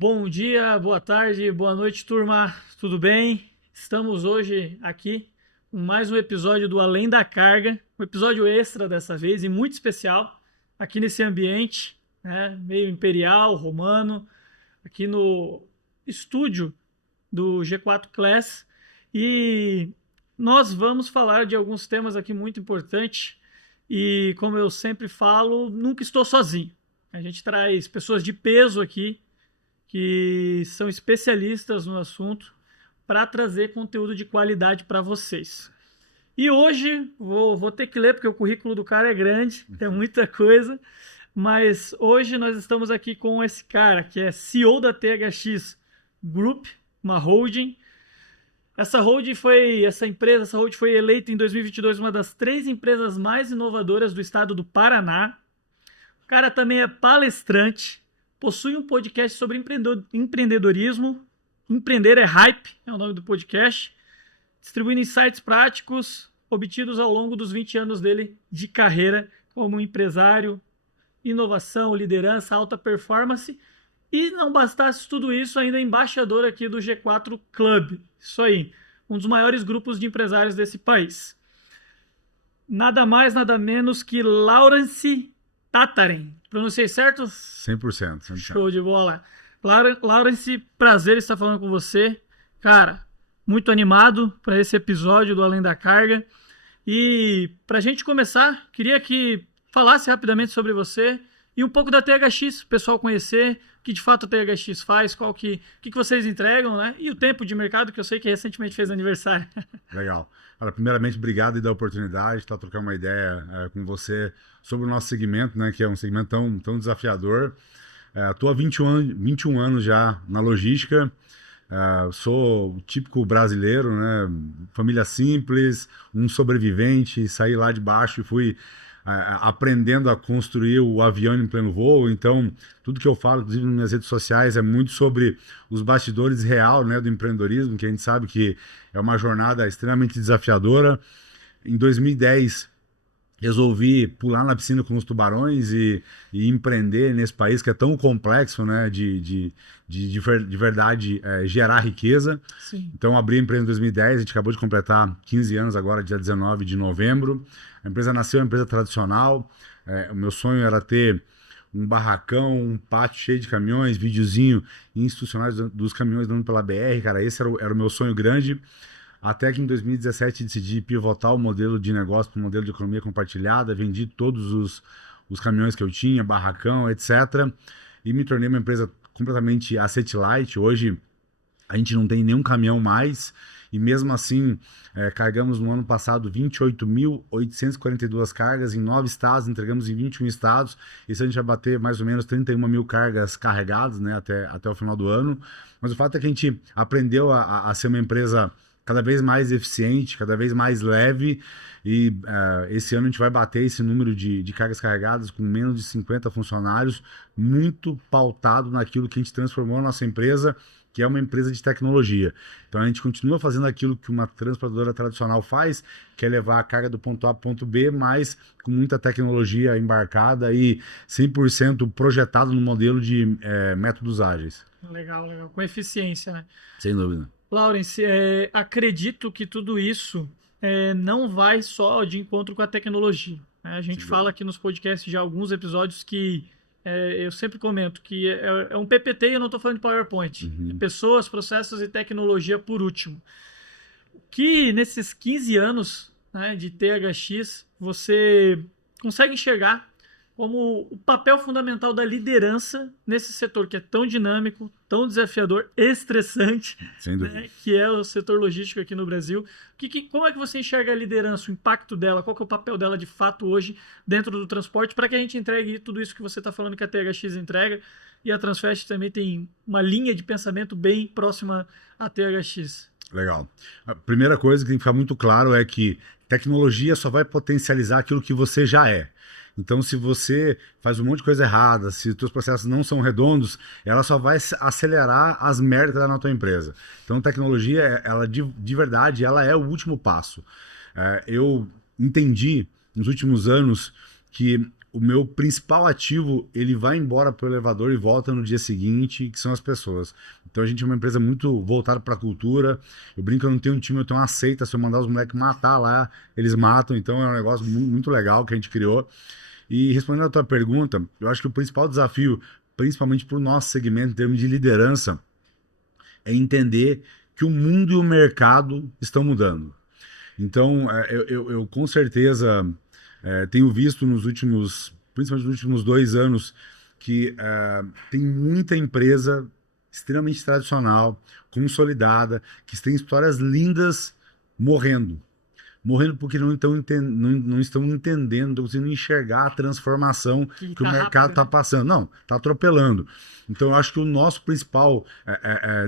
Bom dia, boa tarde, boa noite, turma. Tudo bem? Estamos hoje aqui com mais um episódio do Além da Carga, um episódio extra dessa vez e muito especial aqui nesse ambiente, né, meio imperial, romano, aqui no estúdio do G4 Class. E nós vamos falar de alguns temas aqui muito importantes e, como eu sempre falo, nunca estou sozinho. A gente traz pessoas de peso aqui que são especialistas no assunto para trazer conteúdo de qualidade para vocês. E hoje vou ter que ler porque o currículo do cara é grande, é muita coisa, mas hoje nós estamos aqui com esse cara que é CEO da THX Group, uma holding. Essa holding foi eleita em 2022 uma das 3 empresas mais inovadoras do estado do Paraná. O cara também é palestrante, possui um podcast sobre empreendedorismo. Empreender é Hype, é o nome do podcast, distribuindo insights práticos obtidos ao longo dos 20 anos dele de carreira como empresário, inovação, liderança, alta performance. E não bastasse tudo isso, ainda é embaixador aqui do G4 Club. Isso aí, um dos maiores grupos de empresários desse país. Nada mais, nada menos que Laurence Tataren. Pronunciei certo? 100%. Show de bola. Laurence, prazer estar falando com você. Cara, muito animado para esse episódio do Além da Carga. E para a gente começar, queria que falasse rapidamente sobre você e um pouco da THX, o pessoal conhecer o que de fato a THX faz, o que vocês entregam, né? E o tempo de mercado, que eu sei que recentemente fez aniversário. Legal. Cara, primeiramente, obrigado e da oportunidade de estar trocando uma ideia com você sobre o nosso segmento, né? Que é um segmento tão desafiador. Estou há 21 anos já na logística. Sou o típico brasileiro, né? Família simples, um sobrevivente, saí lá de baixo e fui aprendendo a construir o avião em pleno voo. Então, tudo que eu falo, inclusive nas minhas redes sociais, é muito sobre os bastidores real, né, do empreendedorismo, que a gente sabe que é uma jornada extremamente desafiadora. Em 2010, resolvi pular na piscina com os tubarões e empreender nesse país que é tão complexo, né, de verdade gerar riqueza. Sim. Então, abri a empresa em 2010, a gente acabou de completar 15 anos agora, dia 19 de novembro. A empresa nasceu, uma empresa tradicional. O meu sonho era ter um barracão, um pátio cheio de caminhões, videozinho institucionais dos caminhões dando pela BR, cara, esse era o meu sonho grande. Até que em 2017 decidi pivotar o modelo de negócio para o modelo de economia compartilhada, vendi todos os caminhões que eu tinha, barracão, etc. E me tornei uma empresa completamente asset light. Hoje a gente não tem nenhum caminhão mais e mesmo assim carregamos no ano passado 28.842 cargas em 9 estados, entregamos em 21 estados. Esse a gente vai bater mais ou menos 31 mil cargas carregadas, né, até o final do ano. Mas o fato é que a gente aprendeu a ser uma empresa cada vez mais eficiente, cada vez mais leve, e esse ano a gente vai bater esse número de cargas carregadas com menos de 50 funcionários, muito pautado naquilo que a gente transformou a nossa empresa, que é uma empresa de tecnologia. Então a gente continua fazendo aquilo que uma transportadora tradicional faz, que é levar a carga do ponto A para o ponto B, mas com muita tecnologia embarcada e 100% projetado no modelo de métodos ágeis. Legal, com eficiência, né? Sem dúvida. Laurence, acredito que tudo isso não vai só de encontro com a tecnologia, né? A gente fala aqui nos podcasts de alguns episódios que eu sempre comento que é um PPT e eu não estou falando de PowerPoint. Uhum. Pessoas, processos e tecnologia por último. Que nesses 15 anos, né, de THX, você consegue enxergar como o papel fundamental da liderança nesse setor que é tão dinâmico, tão desafiador, estressante, né, que é o setor logístico aqui no Brasil. Como é que você enxerga a liderança, o impacto dela, qual que é o papel dela de fato hoje dentro do transporte, para que a gente entregue tudo isso que você está falando que a THX entrega, e a Transfast também tem uma linha de pensamento bem próxima à THX. Legal. A primeira coisa que tem que ficar muito claro é que tecnologia só vai potencializar aquilo que você já é. Então, se você faz um monte de coisa errada, se os seus processos não são redondos, ela só vai acelerar as merdas que dá na tua empresa. Então, tecnologia, ela de verdade, ela é o último passo. Eu entendi nos últimos anos que o meu principal ativo, ele vai embora pro elevador e volta no dia seguinte, que são as pessoas. Então a gente é uma empresa muito voltada para a cultura. Eu brinco que eu não tenho um time, eu tenho uma seita. Se eu mandar os moleques matar lá, eles matam. Então é um negócio muito legal que a gente criou. E respondendo a tua pergunta, eu acho que o principal desafio, principalmente para o nosso segmento em termos de liderança, é entender que o mundo e o mercado estão mudando. Então, eu com certeza tenho visto principalmente nos últimos 2 anos, que tem muita empresa extremamente tradicional, consolidada, que tem histórias lindas morrendo. Morrendo porque não estão entendendo, não estão conseguindo enxergar a transformação que o mercado está passando. Não, está atropelando. Então, eu acho que o nosso principal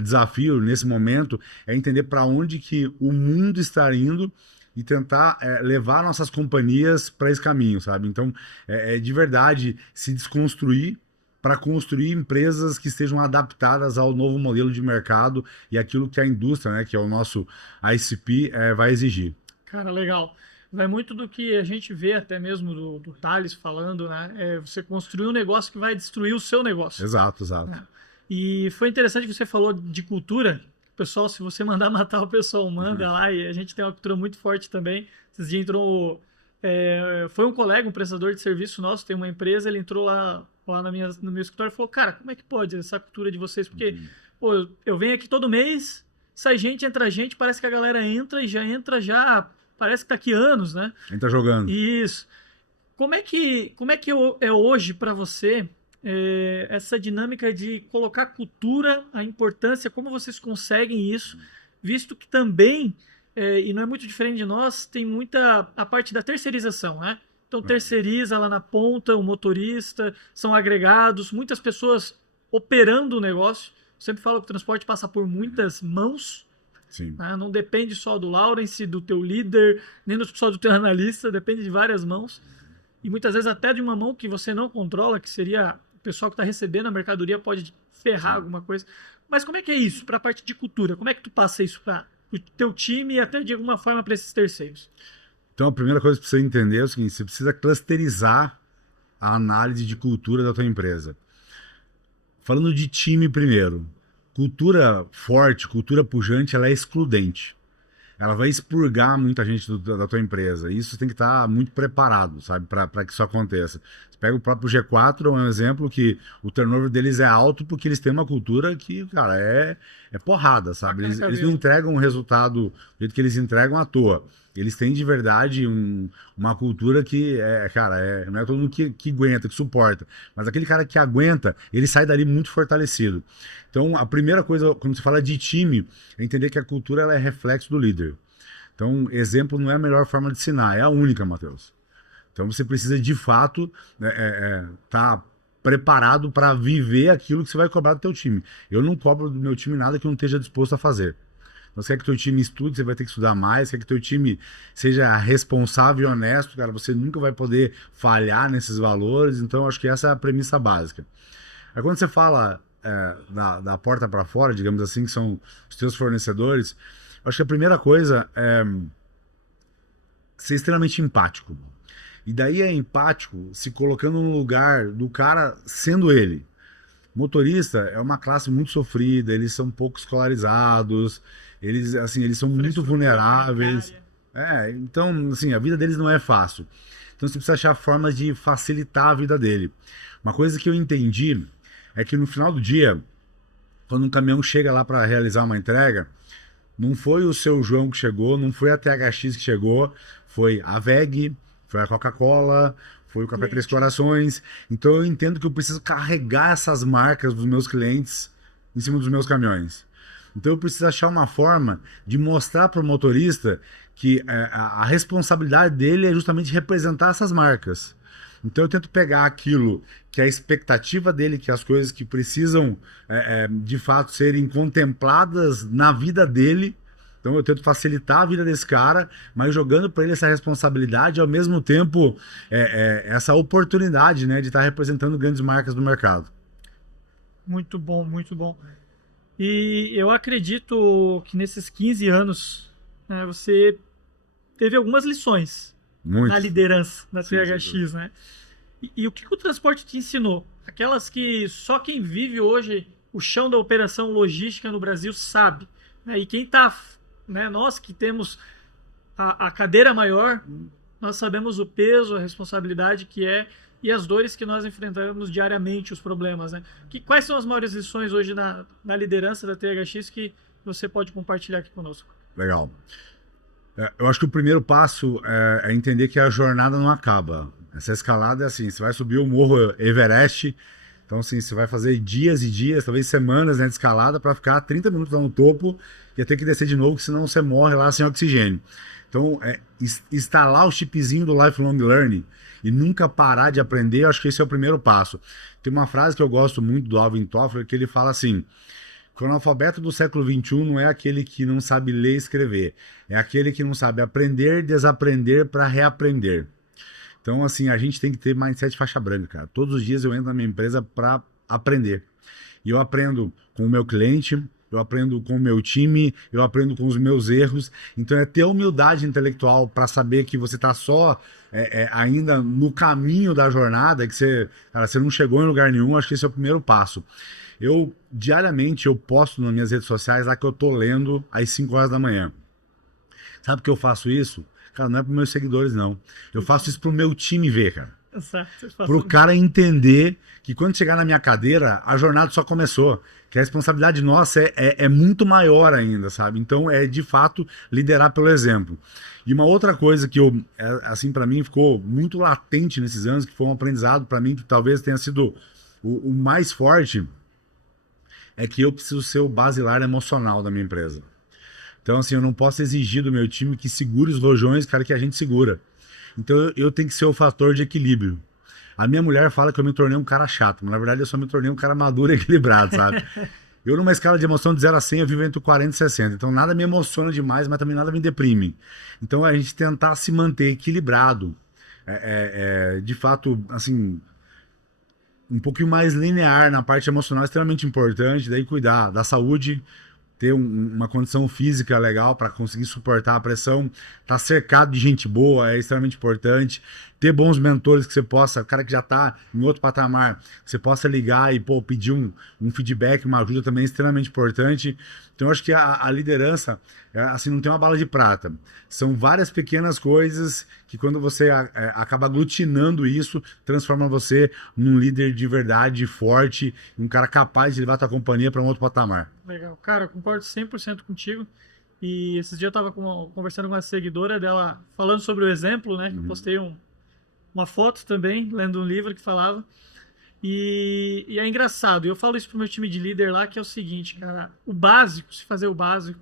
desafio nesse momento é entender para onde que o mundo está indo e tentar levar nossas companhias para esse caminho, sabe? Então, de verdade se desconstruir para construir empresas que estejam adaptadas ao novo modelo de mercado e aquilo que a indústria, né, que é o nosso ICP, vai exigir. Cara, legal. Vai muito do que a gente vê até mesmo do Thales falando, né? Você construir um negócio que vai destruir o seu negócio. Exato, exato. E foi interessante que você falou de cultura. Pessoal, se você mandar matar o pessoal, manda lá. E a gente tem uma cultura muito forte também. Esses dias entrou... foi um colega, um prestador de serviço nosso, tem uma empresa, ele entrou lá no meu escritório e falou, cara, como é que pode essa cultura de vocês? Porque pô, eu venho aqui todo mês, sai gente, entra gente, parece que a galera entra, parece que tá aqui anos, né? Entra jogando. Isso. Como é que é hoje para você essa dinâmica de colocar cultura, a importância, como vocês conseguem isso, visto que também, e não é muito diferente de nós, tem muita a parte da terceirização, né? Então terceiriza lá na ponta, o motorista, são agregados, muitas pessoas operando o negócio. Eu sempre falo que o transporte passa por muitas mãos. Sim. Né? Não depende só do Lawrence, do teu líder, nem só do teu analista, depende de várias mãos. E muitas vezes até de uma mão que você não controla, que seria o pessoal que está recebendo a mercadoria, pode ferrar alguma coisa. Mas como é que é isso para a parte de cultura? Como é que tu passa isso para o teu time e até de alguma forma para esses terceiros? Então a primeira coisa que você entender é o seguinte, você precisa clusterizar a análise de cultura da tua empresa. Falando de time primeiro, cultura forte, cultura pujante, ela é excludente. Ela vai expurgar muita gente da tua empresa. E isso tem que estar muito preparado, sabe, para que isso aconteça. Você pega o próprio G4, é um exemplo que o turnover deles é alto porque eles têm uma cultura que, cara, é porrada, sabe? Eles não entregam o resultado do jeito que eles entregam à toa. Eles têm de verdade uma cultura que, cara, não é todo mundo que aguenta, que suporta. Mas aquele cara que aguenta, ele sai dali muito fortalecido. Então, a primeira coisa, quando você fala de time, é entender que a cultura ela é reflexo do líder. Então, exemplo não é a melhor forma de ensinar, é a única, Matheus. Então, você precisa, de fato, tá preparado para viver aquilo que você vai cobrar do teu time. Eu não cobro do meu time nada que eu não esteja disposto a fazer. Então, você quer que teu time estude, você vai ter que estudar mais. Quer que teu time seja responsável e honesto, cara, você nunca vai poder falhar nesses valores. Então, acho que essa é a premissa básica. Aí, quando você fala da porta para fora, digamos assim, que são os teus fornecedores, acho que a primeira coisa é ser extremamente empático. E daí é empático se colocando no lugar do cara sendo ele. Motorista é uma classe muito sofrida, eles são pouco escolarizados, eles são muito vulneráveis. Então, assim, a vida deles não é fácil. Então você precisa achar formas de facilitar a vida dele. Uma coisa que eu entendi é que no final do dia, quando um caminhão chega lá para realizar uma entrega, não foi o seu João que chegou, não foi a THX que chegou, foi a VEG, foi a Coca-Cola, foi o Café Três Corações. Então eu entendo que eu preciso carregar essas marcas dos meus clientes em cima dos meus caminhões. Então eu preciso achar uma forma de mostrar para o motorista que a responsabilidade dele é justamente representar essas marcas. Então eu tento pegar aquilo que é a expectativa dele, que é as coisas que precisam de fato serem contempladas na vida dele. Então eu tento facilitar a vida desse cara, mas jogando para ele essa responsabilidade e ao mesmo tempo essa oportunidade, né, de estar representando grandes marcas do mercado. Muito bom, muito bom. E eu acredito que nesses 15 anos você teve algumas lições na liderança da THX, né? E o que o transporte te ensinou? Aquelas que só quem vive hoje o chão da operação logística no Brasil sabe, né? E quem está, né, nós que temos a cadeira maior, nós sabemos o peso, a responsabilidade que é e as dores que nós enfrentamos diariamente, os problemas, né? Quais são as maiores lições hoje na liderança da THX que você pode compartilhar aqui conosco? Legal. Eu acho que o primeiro passo é entender que a jornada não acaba. Essa escalada é assim, você vai subir o morro Everest, então assim, você vai fazer dias e dias, talvez semanas, né, de escalada para ficar 30 minutos lá no topo e ter que descer de novo, senão você morre lá sem oxigênio. Então, instalar o chipzinho do Lifelong Learning e nunca parar de aprender, eu acho que esse é o primeiro passo. Tem uma frase que eu gosto muito do Alvin Toffler, que ele fala assim: que o analfabeto do século XXI não é aquele que não sabe ler e escrever, é aquele que não sabe aprender, desaprender para reaprender. Então, assim, a gente tem que ter mindset faixa branca, cara. Todos os dias eu entro na minha empresa para aprender. E eu aprendo com o meu cliente, eu aprendo com o meu time, eu aprendo com os meus erros. Então é ter humildade intelectual para saber que você está só ainda no caminho da jornada, que você não chegou em lugar nenhum. Acho que esse é o primeiro passo. Diariamente, eu posto nas minhas redes sociais lá que eu tô lendo às 5 horas da manhã. Sabe por que eu faço isso? Cara, não é para meus seguidores, não. Eu faço isso pro meu time ver, cara. Pro cara entender que quando chegar na minha cadeira, a jornada só começou. Que a responsabilidade nossa é muito maior ainda, sabe? Então, de fato, liderar pelo exemplo. E uma outra coisa que assim, para mim, ficou muito latente nesses anos, que foi um aprendizado para mim, que talvez tenha sido o mais forte, é que eu preciso ser o basilar emocional da minha empresa. Então, assim, eu não posso exigir do meu time que segure os rojões, cara, que a gente segura. Então, eu tenho que ser o fator de equilíbrio. A minha mulher fala que eu me tornei um cara chato, mas na verdade eu só me tornei um cara maduro e equilibrado, sabe? Eu, numa escala de emoção de 0 a 100, eu vivo entre 40 e 60. Então, nada me emociona demais, mas também nada me deprime. Então, a gente tentar se manter equilibrado, de fato, assim, um pouquinho mais linear na parte emocional é extremamente importante. Daí, cuidar da saúde, ter uma condição física legal para conseguir suportar a pressão, estar cercado de gente boa é extremamente importante, ter bons mentores que você possa, o cara que já está em outro patamar, que você possa ligar e pedir um feedback, uma ajuda também é extremamente importante. Então eu acho que a liderança, assim, não tem uma bala de prata, são várias pequenas coisas que quando você acaba aglutinando isso, transforma você num líder de verdade, forte, um cara capaz de levar a tua companhia para um outro patamar. Legal. Cara, eu concordo 100% contigo. E esses dias eu estava conversando com uma seguidora dela, falando sobre o exemplo, né? Eu postei uma foto também, lendo um livro que falava. E é engraçado. Eu falo isso pro meu time de líder lá, que é o seguinte, cara. O básico, se fazer o básico,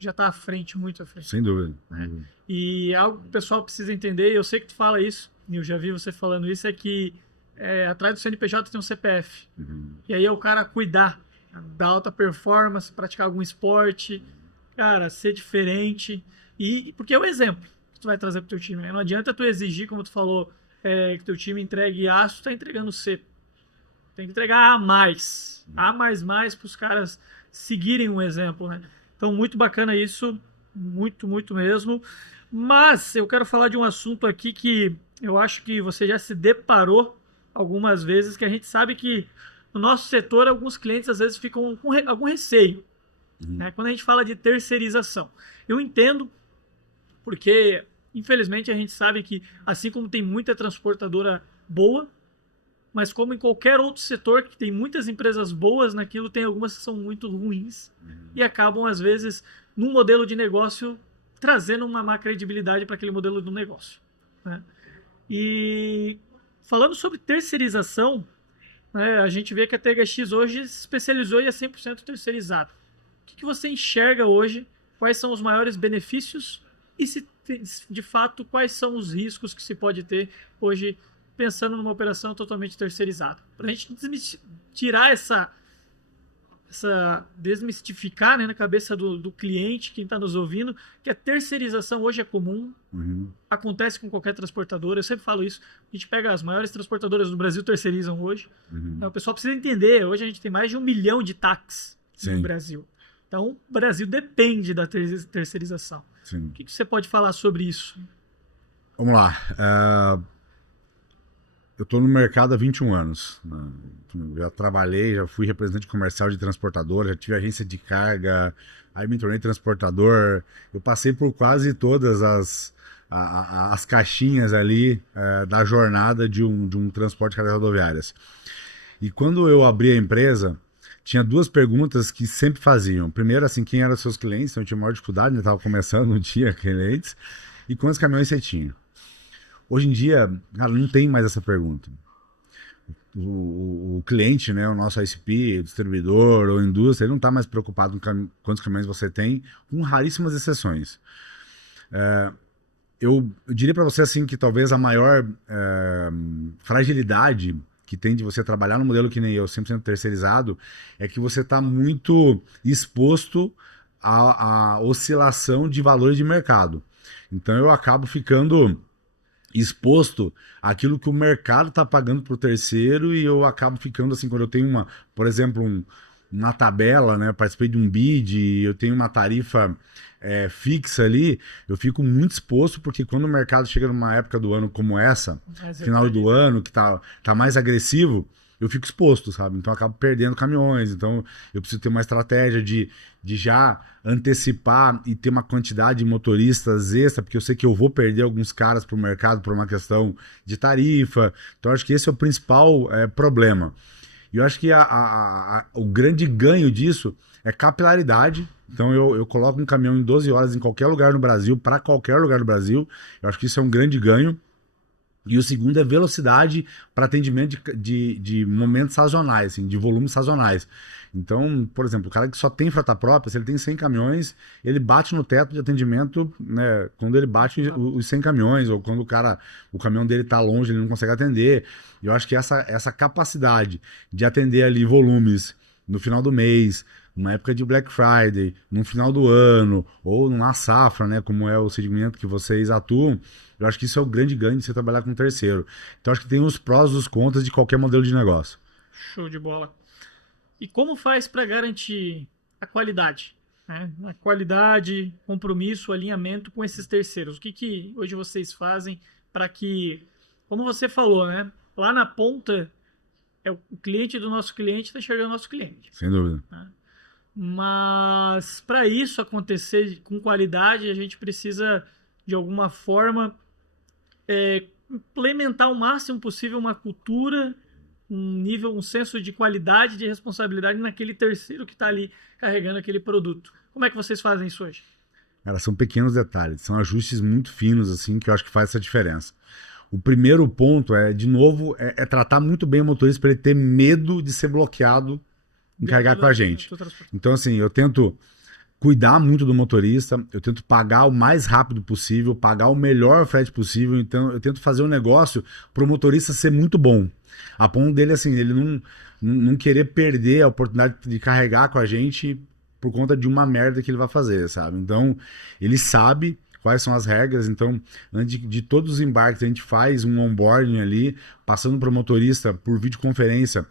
já está à frente, muito à frente. Sem dúvida. Né? E algo que o pessoal precisa entender, e eu sei que tu fala isso, e eu já vi você falando isso, é que atrás do CNPJ tem um CPF. E aí é o cara cuidar da alta performance, praticar algum esporte, cara, ser diferente. Porque é o exemplo que tu vai trazer pro teu time, né? Não adianta tu exigir, como tu falou, que teu time entregue A, tu tá entregando C. Tem que entregar A+. A++ pros caras seguirem um exemplo, né? Então, muito bacana isso, muito, muito mesmo. Mas eu quero falar de um assunto aqui que eu acho que você já se deparou algumas vezes, que a gente sabe que no nosso setor, alguns clientes às vezes ficam com algum receio, né? Quando a gente fala de terceirização. Eu entendo, porque infelizmente a gente sabe que, assim como tem muita transportadora boa, mas como em qualquer outro setor que tem muitas empresas boas naquilo, tem algumas que são muito ruins e acabam, às vezes, num modelo de negócio, trazendo uma má credibilidade para aquele modelo do negócio, né? E falando sobre terceirização, né, a gente vê que a THX hoje se especializou e é 100% terceirizado. O que você enxerga hoje? Quais são os maiores benefícios? E, de fato, quais são os riscos que se pode ter hoje pensando numa operação totalmente terceirizada? Para a gente tirar desmistificar, né, na cabeça do cliente, quem está nos ouvindo, que a terceirização hoje é comum, acontece com qualquer transportadora. Eu sempre falo isso. A gente pega as maiores transportadoras do Brasil, terceirizam hoje. Então, o pessoal precisa entender. Hoje a gente tem mais de 1 milhão de táxis no Brasil. Então, o Brasil depende da terceirização. Sim. O que você pode falar sobre isso? Vamos lá. eu tô no mercado há 21 anos. Né? Já trabalhei, já fui representante comercial de transportadora, já tive agência de carga, aí me tornei transportador. Eu passei por quase todas as caixinhas ali da jornada de um transporte de cargas rodoviárias. E quando eu abri a empresa, tinha duas perguntas que sempre faziam. Primeiro, assim, quem eram os seus clientes? Então, eu tinha maior dificuldade, estava começando, não tinha clientes. E quantos caminhões você tinha? Hoje em dia, cara, não tem mais essa pergunta. O cliente, né, o nosso ICP, o distribuidor ou indústria, ele não está mais preocupado com quantos caminhões você tem, com raríssimas exceções. Eu diria para você assim que talvez a maior fragilidade que tem de você trabalhar no modelo que nem eu, 100% terceirizado, é que você está muito exposto à oscilação de valores de mercado. Então eu acabo ficando exposto àquilo que o mercado está pagando para o terceiro e eu acabo ficando assim, quando eu tenho por exemplo, uma tabela, né? Participei de um bid, eu tenho uma tarifa fixa ali, eu fico muito exposto, porque quando o mercado chega numa época do ano como essa, final do ano, que tá mais agressivo, eu fico exposto, sabe? Então eu acabo perdendo caminhões, então eu preciso ter uma estratégia de já antecipar e ter uma quantidade de motoristas extra, porque eu sei que eu vou perder alguns caras para o mercado por uma questão de tarifa. Então eu acho que esse é o principal problema. E eu acho que o grande ganho disso é capilaridade. Então eu coloco um caminhão em 12 horas em qualquer lugar no Brasil, para qualquer lugar do Brasil. Eu acho que isso é um grande ganho. E o segundo é velocidade para atendimento de momentos sazonais, assim, de volumes sazonais. Então, por exemplo, o cara que só tem frota própria, se ele tem 100 caminhões, ele bate no teto de atendimento, né, quando ele bate os 100 caminhões, ou quando o caminhão dele está longe, ele não consegue atender. E eu acho que essa capacidade de atender ali volumes no final do mês, numa época de Black Friday, no final do ano, ou numa safra, né, como é o segmento que vocês atuam, eu acho que isso é o grande ganho de você trabalhar com um terceiro. Então, acho que tem os prós e os contras de qualquer modelo de negócio. Show de bola. E como faz para garantir a qualidade? Né? A qualidade, compromisso, alinhamento com esses terceiros. O que hoje vocês fazem para que, como você falou, né, lá na ponta, o cliente do nosso cliente está enxergando o nosso cliente. Sem dúvida. Né? Mas para isso acontecer com qualidade, a gente precisa, de alguma forma, implementar o máximo possível uma cultura, um senso de qualidade, de responsabilidade naquele terceiro que está ali carregando aquele produto. Como é que vocês fazem isso hoje? Cara, são pequenos detalhes, são ajustes muito finos, assim, que eu acho que faz essa diferença. O primeiro ponto de novo, tratar muito bem o motorista para ele ter medo de ser bloqueado em carregar com a gente. Então, assim, eu tento cuidar muito do motorista, eu tento pagar o mais rápido possível, pagar o melhor frete possível, então eu tento fazer um negócio para o motorista ser muito bom. A ponto dele, assim, ele não querer perder a oportunidade de carregar com a gente por conta de uma merda que ele vai fazer, sabe? Então, ele sabe quais são as regras, então, antes de todos os embarques, a gente faz um onboarding ali, passando para o motorista por videoconferência,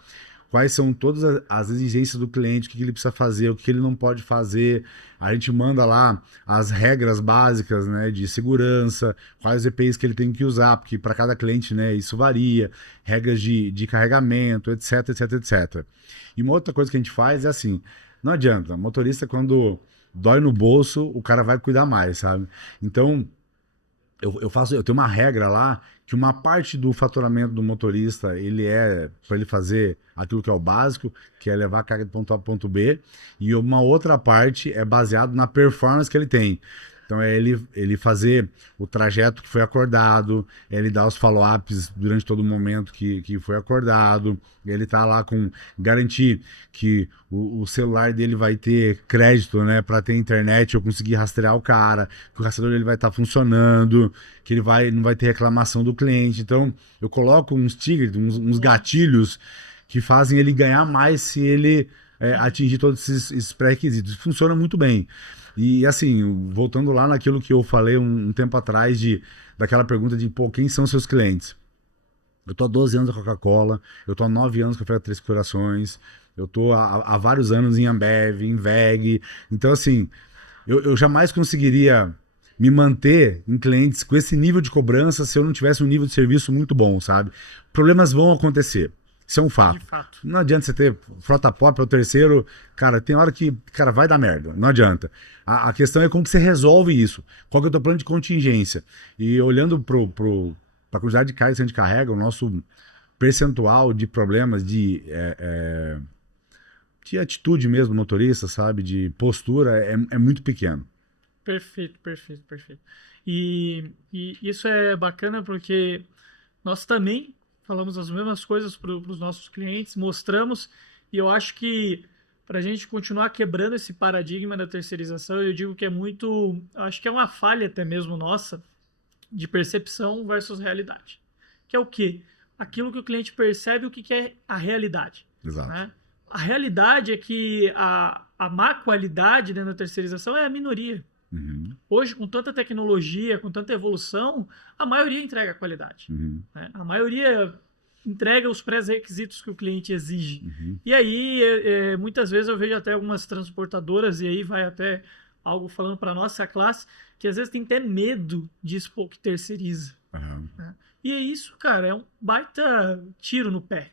quais são todas as exigências do cliente, o que ele precisa fazer, o que ele não pode fazer. A gente manda lá as regras básicas, né, de segurança, quais EPIs que ele tem que usar, porque para cada cliente, né, isso varia, regras de carregamento, etc, etc, etc. E uma outra coisa que a gente faz é assim, não adianta, motorista quando dói no bolso, o cara vai cuidar mais, sabe? Então, eu tenho uma regra lá que uma parte do faturamento do motorista para ele fazer aquilo que é o básico, que é levar a carga de ponto A para ponto B, e uma outra parte é baseado na performance que ele tem. Então é ele fazer o trajeto que foi acordado, ele dar os follow-ups durante todo o momento que foi acordado, ele tá lá com garantir que o celular dele vai ter crédito, né, para ter internet, eu conseguir rastrear o cara, que o rastreador dele vai estar funcionando, que ele não vai ter reclamação do cliente. Então eu coloco uns triggers, uns gatilhos que fazem ele ganhar mais se ele atingir todos esses pré-requisitos. Funciona muito bem. E assim, voltando lá naquilo que eu falei um tempo atrás, daquela pergunta de, quem são seus clientes? Eu tô há 12 anos com a Coca-Cola, eu tô há 9 anos com a Feira Três Corações, eu tô há vários anos em Ambev, em VEG. Então, assim, eu jamais conseguiria me manter em clientes com esse nível de cobrança se eu não tivesse um nível de serviço muito bom, sabe? Problemas vão acontecer. Isso é um fato. De fato. Não adianta você ter frota pop, é o terceiro. Cara, tem hora que, cara, vai dar merda. Não adianta. A questão é como que você resolve isso. Qual que é o teu plano de contingência? E olhando para a quantidade de carga que a gente carrega, o nosso percentual de problemas de atitude mesmo do motorista, sabe? De postura, é muito pequeno. Perfeito, perfeito, perfeito. E isso é bacana porque nós também falamos as mesmas coisas para os nossos clientes, mostramos, e eu acho que para a gente continuar quebrando esse paradigma da terceirização, eu digo que é muito, acho que é uma falha até mesmo nossa, de percepção versus realidade. Que é o quê? Aquilo que o cliente percebe, o que é a realidade. Exato. Né? A realidade é que a má qualidade dentro da terceirização é a minoria. Uhum. Hoje, com tanta tecnologia, com tanta evolução, a maioria entrega a qualidade. Uhum. Né? A maioria entrega os pré-requisitos que o cliente exige. Uhum. E aí, muitas vezes eu vejo até algumas transportadoras, e aí vai até algo falando para a nossa classe, que às vezes tem até medo de expor que terceiriza. Uhum. Né? E é isso, cara, é um baita tiro no pé.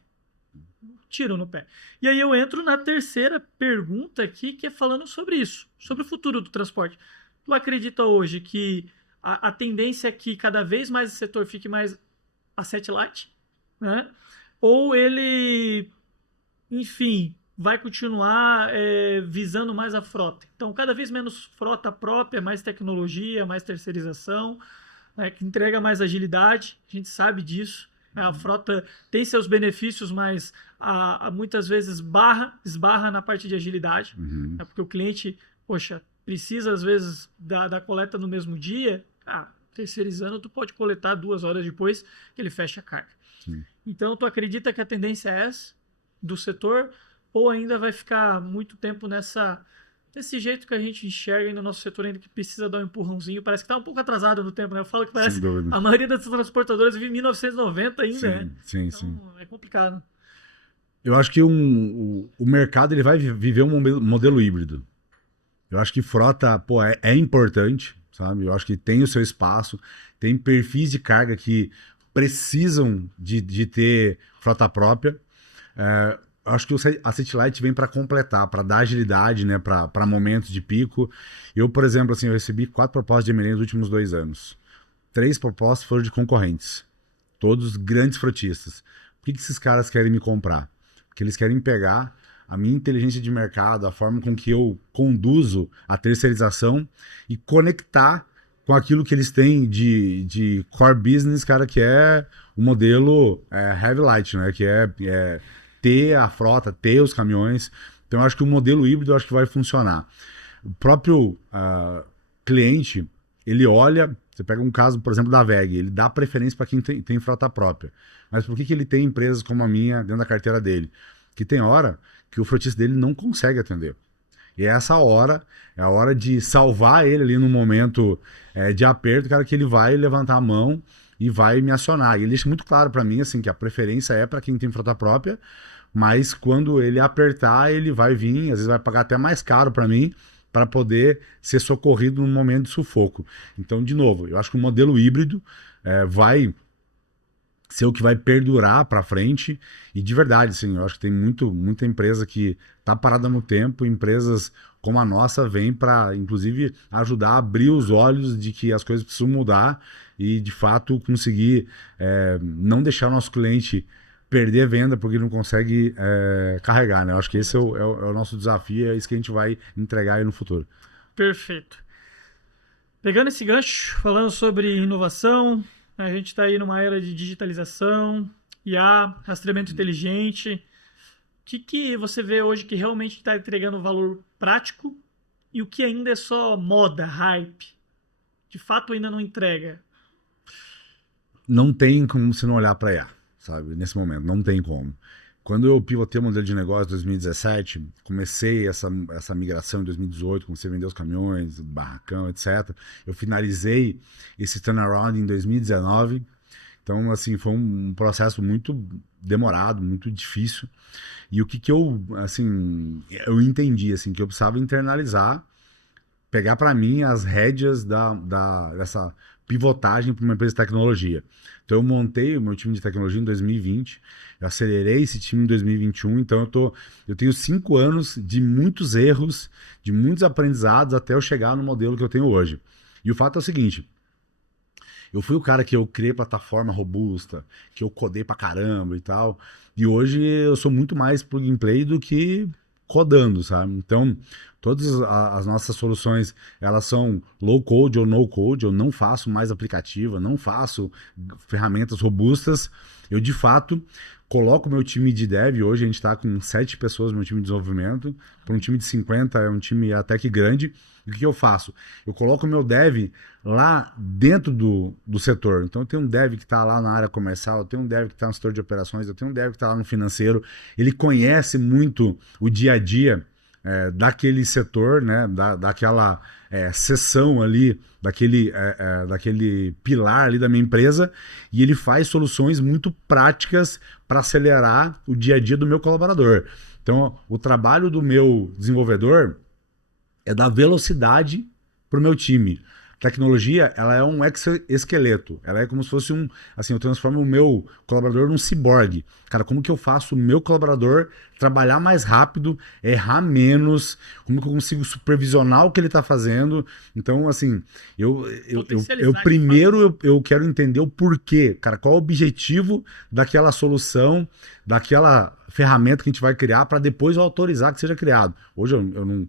Tiro no pé. E aí eu entro na terceira pergunta aqui, que é falando sobre isso, sobre o futuro do transporte. Tu acredita hoje que a tendência é que cada vez mais o setor fique mais asset light, né? Ou ele, enfim, vai continuar visando mais a frota? Então, cada vez menos frota própria, mais tecnologia, mais terceirização, né, que entrega mais agilidade, a gente sabe disso. A frota tem seus benefícios, mas muitas vezes esbarra na parte de agilidade, Uhum. né, porque o cliente, poxa, precisa às vezes da coleta no mesmo dia, terceirizando, tu pode coletar 2 horas depois que ele fecha a carga. Sim. Então, tu acredita que a tendência é essa do setor, ou ainda vai ficar muito tempo desse jeito que a gente enxerga no nosso setor, ainda que precisa dar um empurrãozinho? Parece que está um pouco atrasado no tempo, né? Eu falo que parece Sem dúvida. a maioria das transportadoras vive em 1990 ainda, né? Sim, Então, sim. é complicado. Eu acho que o mercado ele vai viver um modelo híbrido. Eu acho que frota, pô, é importante, sabe? Eu acho que tem o seu espaço, tem perfis de carga que precisam de ter frota própria. Eu acho que o Asset Light vem para completar, para dar agilidade, né, para momentos de pico. Eu, por exemplo, assim, eu recebi 4 propostas de M&A nos últimos 2 anos. 3 propostas foram de concorrentes, todos grandes frotistas. Por que esses caras querem me comprar? Porque eles querem pegar a minha inteligência de mercado, a forma com que eu conduzo a terceirização e conectar com aquilo que eles têm de core business, cara, que é o modelo heavy light, né? Que é ter a frota, ter os caminhões. Então, eu acho que o modelo híbrido eu acho que vai funcionar. O próprio cliente, ele olha, você pega um caso, por exemplo, da VEG, ele dá preferência para quem tem frota própria. Mas por que ele tem empresas como a minha dentro da carteira dele? Que tem hora que o frotista dele não consegue atender. E essa hora é a hora de salvar ele ali no momento de aperto, cara, que ele vai levantar a mão e vai me acionar. E ele deixa muito claro para mim assim, que a preferência é para quem tem frota própria, mas quando ele apertar, ele vai vir, às vezes vai pagar até mais caro para mim, para poder ser socorrido num momento de sufoco. Então, de novo, eu acho que o modelo híbrido vai ser o que vai perdurar para frente. E de verdade, assim, eu acho que tem muita empresa que está parada no tempo, empresas como a nossa vêm para, inclusive, ajudar a abrir os olhos de que as coisas precisam mudar e, de fato, conseguir não deixar o nosso cliente perder a venda porque ele não consegue carregar, né? Eu acho que esse é o nosso desafio, é isso que a gente vai entregar aí no futuro. Perfeito. Pegando esse gancho, falando sobre inovação, a gente está aí numa era de digitalização, IA, rastreamento inteligente. O que você vê hoje que realmente está entregando valor prático e o que ainda é só moda, hype? De fato ainda não entrega? Não tem como você não olhar para IA, sabe? Nesse momento, não tem como. Quando eu pivotei o modelo de negócio em 2017, comecei essa migração em 2018, comecei a vender os caminhões, barracão, etc. Eu finalizei esse turnaround em 2019. Então, assim, foi um processo muito demorado, muito difícil. E o que eu entendi, assim, que eu precisava internalizar pegar para mim as rédeas dessa pivotagem para uma empresa de tecnologia. Então eu montei o meu time de tecnologia em 2020, eu acelerei esse time em 2021, então eu tenho 5 anos de muitos erros, de muitos aprendizados até eu chegar no modelo que eu tenho hoje. E o fato é o seguinte, eu fui o cara que eu criei plataforma robusta, que eu codei pra caramba e tal, e hoje eu sou muito mais plug and play do que codando, sabe? Então, todas as nossas soluções, elas são low code ou no code, eu não faço mais aplicativa, não faço ferramentas robustas, eu de fato coloco meu time de dev, hoje a gente está com 7 pessoas no meu time de desenvolvimento, para um time de 50 é um time até que grande, e o que eu faço? Eu coloco o meu dev lá dentro do setor, então eu tenho um dev que está lá na área comercial, eu tenho um dev que está no setor de operações, eu tenho um dev que está lá no financeiro, ele conhece muito o dia a dia daquele setor, né, daquela seção ali, daquele pilar ali da minha empresa, e ele faz soluções muito práticas para acelerar o dia a dia do meu colaborador. Então, o trabalho do meu desenvolvedor é dar velocidade para o meu time. Tecnologia, ela é um exoesqueleto. Ela é como se fosse assim, eu transformo o meu colaborador num ciborgue. Cara, como que eu faço o meu colaborador trabalhar mais rápido, errar menos? Como que eu consigo supervisionar o que ele está fazendo? Então, assim, eu primeiro eu quero entender o porquê, cara, qual é o objetivo daquela solução, daquela ferramenta que a gente vai criar para depois eu autorizar que seja criado. Hoje eu não...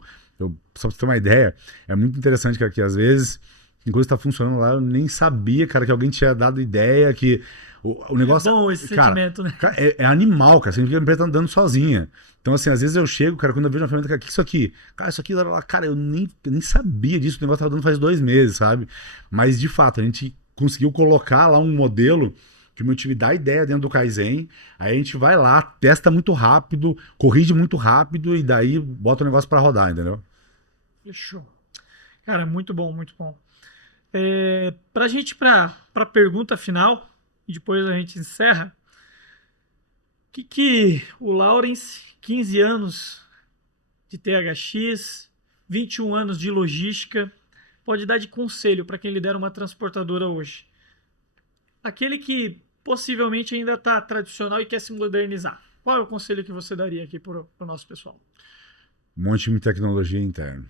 só pra você ter uma ideia, é muito interessante, cara, que às vezes, enquanto está funcionando lá, eu nem sabia, cara, que alguém tinha dado ideia, que o negócio... É bom esse sentimento, né? Cara, é animal, cara, significa que a empresa tá andando sozinha. Então, assim, às vezes eu chego, cara, quando eu vejo uma ferramenta, cara, o que é isso aqui? Cara, isso aqui, cara, eu nem sabia disso, o negócio tava dando faz 2 meses, sabe? Mas, de fato, a gente conseguiu colocar lá um modelo que o meu time dá ideia dentro do Kaizen, aí a gente vai lá, testa muito rápido, corrige muito rápido e daí bota o negócio para rodar, entendeu? Fechou. Cara, muito bom, muito bom. Pra gente, pra pergunta final, e depois a gente encerra, o que o Laurence, 15 anos de THX, 21 anos de logística, pode dar de conselho para quem lidera uma transportadora hoje? Aquele que possivelmente ainda está tradicional e quer se modernizar. Qual é o conselho que você daria aqui para o nosso pessoal? Monte de tecnologia interna.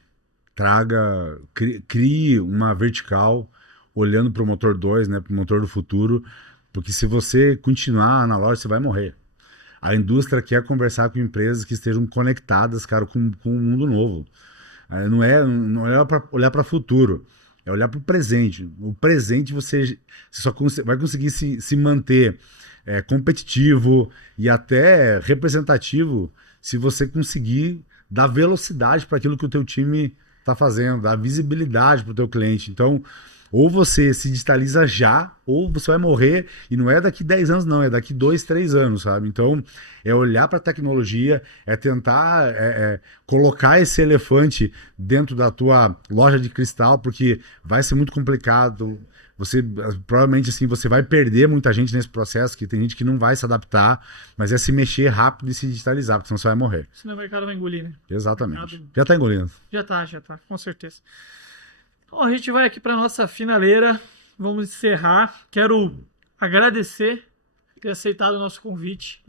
Crie uma vertical olhando para o motor 2, né, para o motor do futuro, porque se você continuar analógico, você vai morrer. A indústria quer conversar com empresas que estejam conectadas, cara, com um mundo novo. Não é para olhar para o futuro, é olhar para o presente. O presente você só vai conseguir se manter competitivo e até representativo se você conseguir dar velocidade para aquilo que o teu time está fazendo, dar visibilidade para o teu cliente. Então, ou você se digitaliza já, ou você vai morrer, e não é daqui 10 anos não, é daqui 2, 3 anos, sabe? Então, é olhar para a tecnologia, é tentar colocar esse elefante dentro da tua loja de cristal, porque vai ser muito complicado. Você, provavelmente, assim, você vai perder muita gente nesse processo, que tem gente que não vai se adaptar, mas é se mexer rápido e se digitalizar, porque senão você vai morrer. Senão o mercado vai engolir, né? Exatamente. Já está engolindo. Já tá, com certeza. Então, a gente vai aqui para nossa finaleira. Vamos encerrar. Quero agradecer por ter aceitado o nosso convite.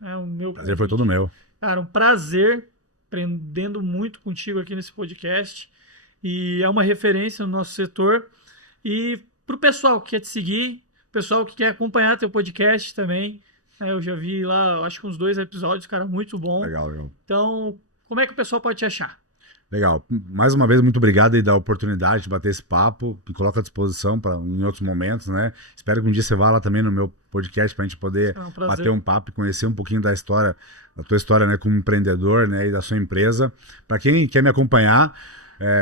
O meu prazer foi todo meu. Cara, um prazer, aprendendo muito contigo aqui nesse podcast. E é uma referência no nosso setor. E para o pessoal que quer te seguir, o pessoal que quer acompanhar teu podcast também. Eu já vi lá, acho que uns 2 episódios, cara, muito bom. Legal. Então, como é que o pessoal pode te achar? Legal. Mais uma vez, muito obrigado aí da oportunidade de bater esse papo. Me coloco à disposição em outros momentos, né? Espero que um dia você vá lá também no meu podcast para a gente poder bater um papo e conhecer um pouquinho da tua história, né, como empreendedor, né, e da sua empresa. Para quem quer me acompanhar,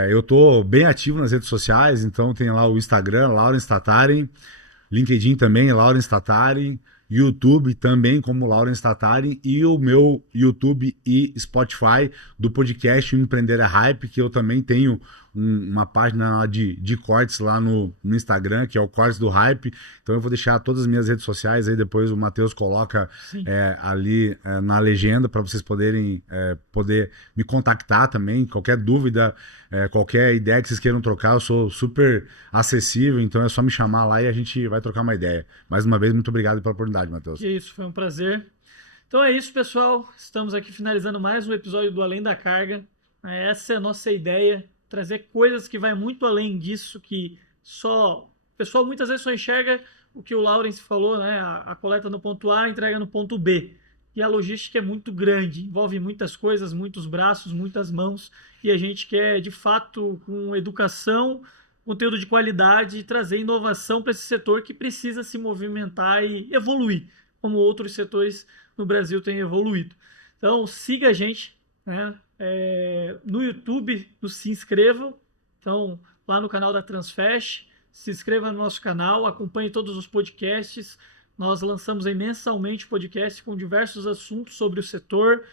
eu tô bem ativo nas redes sociais, então tem lá o Instagram, Laurence Tatari, LinkedIn também, Laurence Tatari, YouTube também como Laurence Tatari e o meu YouTube e Spotify do podcast Empreender é Hype, que eu também tenho uma página lá de cortes lá no Instagram, que é o Cortes do Hype. Então eu vou deixar todas as minhas redes sociais, aí depois o Matheus coloca ali na legenda para vocês poderem poder me contactar também. Qualquer dúvida, qualquer ideia que vocês queiram trocar, eu sou super acessível, então é só me chamar lá e a gente vai trocar uma ideia. Mais uma vez, muito obrigado pela oportunidade, Matheus. Que isso, foi um prazer. Então é isso, pessoal. Estamos aqui finalizando mais um episódio do Além da Carga. Essa é a nossa ideia, trazer coisas que vai muito além disso, que só... O pessoal muitas vezes só enxerga o que o Laurence falou, né? A coleta no ponto A, a entrega no ponto B. E a logística é muito grande, envolve muitas coisas, muitos braços, muitas mãos, e a gente quer, de fato, com educação, conteúdo de qualidade, trazer inovação para esse setor que precisa se movimentar e evoluir, como outros setores no Brasil têm evoluído. Então, siga a gente, né? No YouTube, se inscrevam. Então, lá no canal da Transfest, se inscreva no nosso canal, acompanhe todos os podcasts. Nós lançamos mensalmente podcast com diversos assuntos sobre o setor.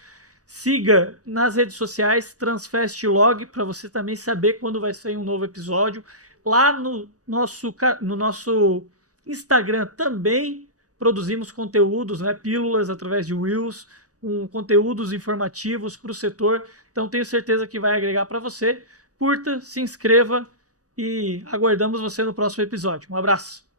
Siga nas redes sociais Transfest Log para você também saber quando vai sair um novo episódio. Lá no nosso Instagram também produzimos conteúdos, né, pílulas através de Reels, com conteúdos informativos para o setor. Então tenho certeza que vai agregar para você. Curta, se inscreva e aguardamos você no próximo episódio. Um abraço!